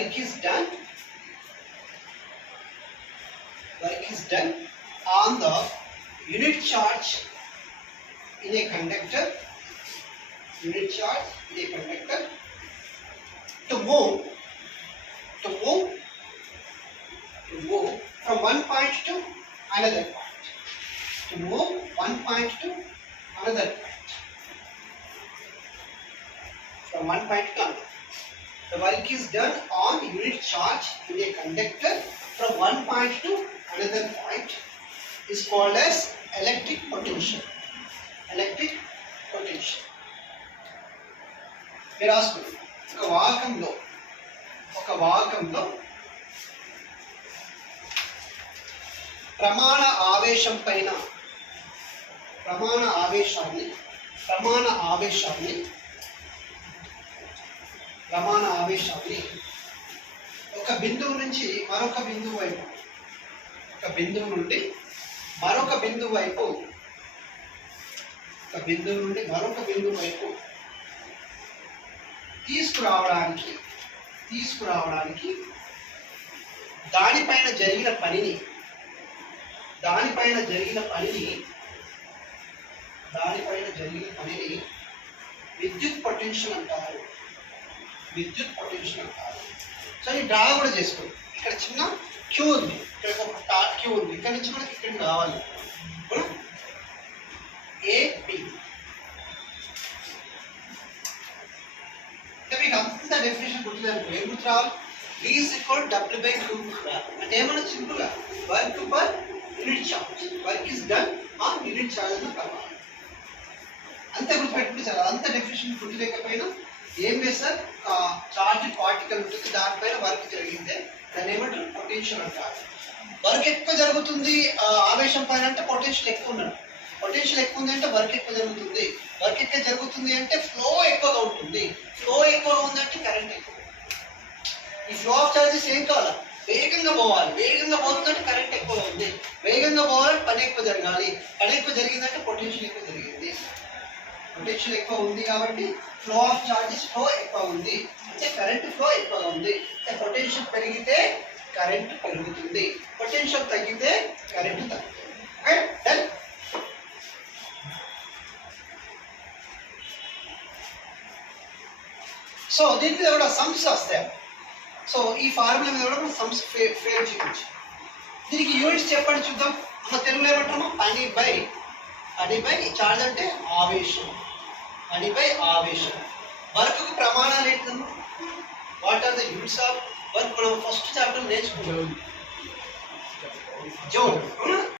work is done on the unit charge in a conductor to move from one point to another point. From one point to another. The work is done on unit charge in a conductor from one point to another point is called as electric potential. మీరు రాసుకోండి. ఒక వాహకంలో ప్రమాణ ఆవేశాన్ని ఒక బిందువు నుంచి మరొక బిందువు వైపు తీసుకురావడానికి దానిపైన జరిగిన పనిని విద్యుత్ పొటెన్షియల్ అంటారు. సో ఈ డ్రా కూడా చేసుకోండి. ఇక్కడ చిన్న క్యూ ఉంది, ఇక్కడ ఒక క్యూ ఉంది, ఇక్కడ నుంచి మనకి ఇక్కడికి రావాలి. ఏపీ మీకు అంత డెఫినేషన్ గుర్తులేదు. ఏం గుర్తు రావాలి? V is equal to W/Q అంటే ఏమన్నా సింపుల్గా work per unit charge. Work is done on unit charge అని కావాలి. అంతే గుర్తుపెట్టుకుంటే చాలా. అంత డెఫినేషన్ గుర్తులేకపోయినా ఏం చేస్తారు, చార్జ్ పార్టికల్ ఉంటుంది, దానిపైన వర్క్ జరిగిందే దాన్ని ఏమంటారు, పొటెన్షియల్ అంటారు. వర్క్ ఎక్కువ జరుగుతుంది ఆవేశం పైన అంటే పొటెన్షియల్ ఎక్కువ ఉన్నట్టు. పొటెన్షియల్ ఎక్కువ ఉంది అంటే వర్క్ ఎక్కువ జరుగుతుంది. వర్క్ ఎక్కువ జరుగుతుంది అంటే ఫ్లో ఎక్కువగా ఉంటుంది. ఫ్లో ఎక్కువగా ఉందంటే కరెంట్ ఎక్కువ. ఈ ఫ్లో ఆఫ్ చార్జెస్ ఏం కావాలా, వేగంగా పోవాలి. వేగంగా పోతుందంటే కరెంట్ ఎక్కువగా ఉంది. వేగంగా పోవాలంటే పని ఎక్కువ జరగాలి. పని ఎక్కువ జరిగిందంటే పొటెన్షియల్ ఎక్కువ జరిగింది. పొటెన్షియల్ ఎక్కువ ఉంది కాబట్టి ఫ్లో ఆఫ్ చార్జెస్ ఫ్లో ఎక్కువ ఉంది అంటే కరెంట్ ఫ్లో ఎక్కువగా ఉంది. అంటే పొటెన్షియల్ పెరిగితే కరెంట్ పెరుగుతుంది, పొటెన్షియల్ తగ్గితే కరెంట్ తగ్గుతుంది. Okay done. సో దీని మీద కూడా సమ్స్ వస్తాయి. సో ఈ ఫార్ములా మీద కూడా మనం సమ్స్ ఫేర్ చేయవచ్చు. దీనికి యూనిట్స్ చెప్పండి చూద్దాం. మన తెలుగులో ఏమంటాము, పని బై చార్జ్ అంటే ఆవేశం. వర్క్కు ప్రమాణాలు ఏంటన్నా, what are the units of work? మనం ఫస్ట్ చాప్టర్ నేర్చుకుంటాం జౌల్.